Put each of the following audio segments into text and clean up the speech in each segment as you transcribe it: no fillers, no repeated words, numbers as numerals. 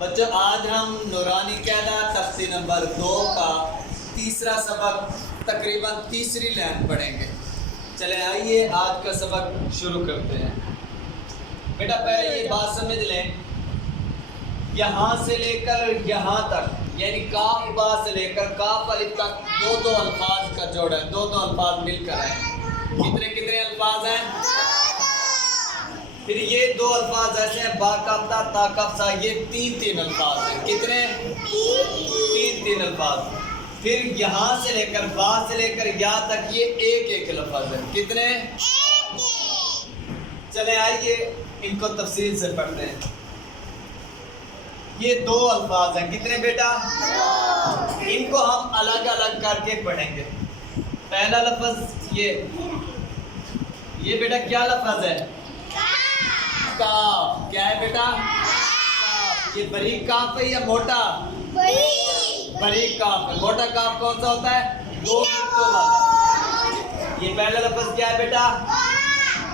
बच्चों, आज हम नूरानी कहना तफ्सीर नंबर 2 का तीसरा सबक तकरीबन तीसरी लाइन पढ़ेंगे। चले आइए आज का सबक शुरू करते हैं। बेटा पहले ये बात समझ लें, यहाँ से लेकर यहाँ तक यानी काफ बा से लेकर काफ अलिफ तक दो अल्फाज का जोड़ है, दो अल्फाज मिलकर है। कितने अल्फाज हैं? फिर ये दो अल्फाज ऐसे हैं बा कफ्ता ता कफ्ता, ये तीन अल्फाज हैं। कितने? तीन अल्फाज। फिर यहाँ से लेकर बा से लेकर या तक ये एक लफ्ज है। कितने? चले आइए इनको तफसील से पढ़ते हैं। ये दो अल्फाज हैं। कितने बेटा? इनको हम अलग अलग करके पढ़ेंगे। पहला लफ्ज ये बेटा क्या लफ्ज है? काफ। क्या है बेटा? काफ। ये बारीक काफ है या मोटा? बारीक काफ है। मोटा काफ कौन सा होता है? दो नुक्तों वाला। ये पहला लफ्ज क्या है बेटा?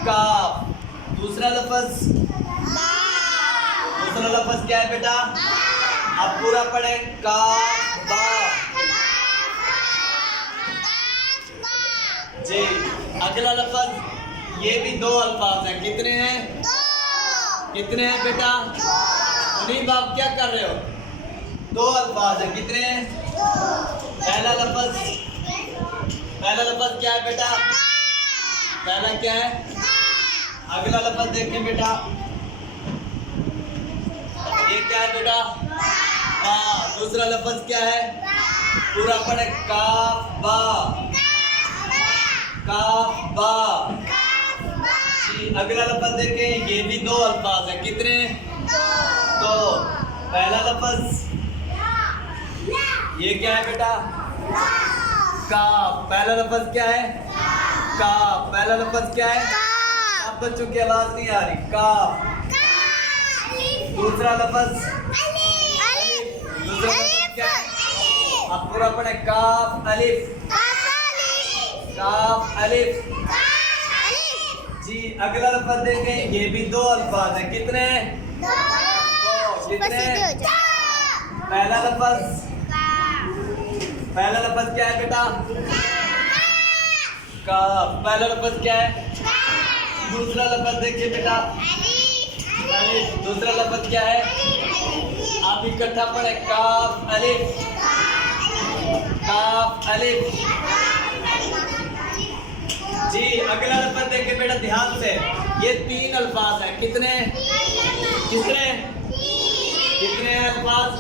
काफ। दूसरा लफ्ज क्या है बेटा? अब पूरा पढ़े। काफ बा। जी, अगला लफ्ज ये भी दो अल्फाज हैं। कितने हैं? कितने हैं बेटा? उन्हीं बाप क्या कर रहे हो? दो अल्फाज हैं। कितने हैं? पहला लफ्ज क्या है बेटा? पहला क्या है? अगला लफ्ज देखें बेटा, ये क्या है बेटा? दूसरा लफ्ज क्या है? पूरा पढ़े। काफ बा। काफ बा। अगला लफ्ज देखें, ये भी दो अल्फाज हैं। कितने? दो। पहला लफ्ज ये क्या है बेटा? काफ। पहला लफ्ज क्या है? काफ। पहला लफ्ज क्या है? अब बच्चों की आवाज नहीं आ रही। काफ। दूसरा लफ्ज क्या है? अब पूरा पढ़े। काफ अलिफ। काफ अलिफ। जी, अगला लफ्ज देखें, ये भी दो अल्फाज हैं। कितने? दो। कितने? पहला लफ्ज क्या है बेटा? काफ। पहला लफ्ज क्या है? दूसरा लफ्ज देखिए बेटा, अलिफ। दूसरा लफ्ज क्या है? आप इकट्ठा पढ़े। काफ अलिफ। काफ अलिफ। जी, अगला लफ्ज देखिए बेटा ध्यान से, ये तीन अल्फाज हैं। कितने अल्फाज?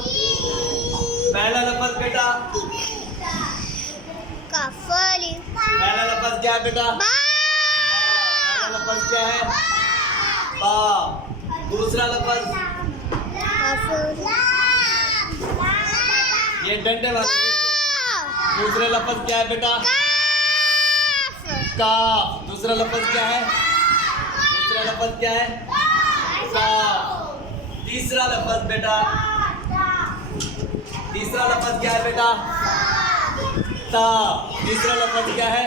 पहला लफ्ज बेटा पहला लफ्ज क्या है बेटा? पहला लफ्ज क्या है? बा। दूसरा लफ्ज ये डंडे वाला। दूसरा लफ्ज क्या है बेटा? काफ। दूसरा लफ्ज क्या है? काफ। तीसरा लफ्ज क्या है बेटा? ता। तीसरा लफ्ज क्या है?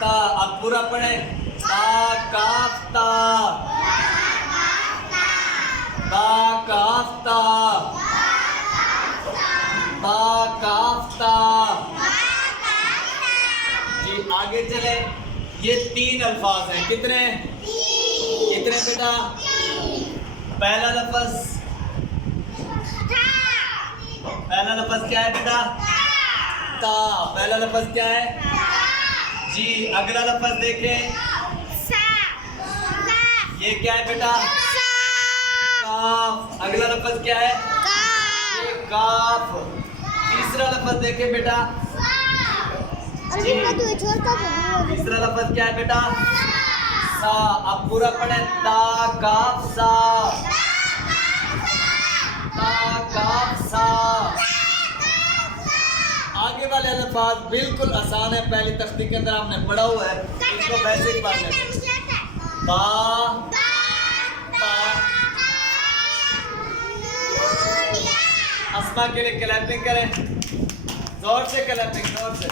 ता। अब पूरा पढ़े। ता काफ ता। ता काफ ता। ता काफ ता। जी, आगे चले। ये तीन अल्फाज हैं। कितने बेटा? पहला लफ्ज क्या है बेटा? ता। पहला लफ्ज क्या है? जी, अगला लफ्ज देखें, ये क्या है बेटा? काफ। अगला लफ्ज क्या है? ये काफ। तीसरा लफ्ज देखें बेटा। तीसरा लफ्ज क्या है बेटा? सा। अब पूरा पढ़े। ता काफ सा। ता काफ सा। आगे वाले अल्फाज बिल्कुल आसान है, पहली तख्ती के अंदर हमने पढ़ा हुआ है, इसको वैसे ही पढ़ना है। बा। अस्मा के लिए क्लैपिंग करें, जोर से क्लैपिंग, जोर से।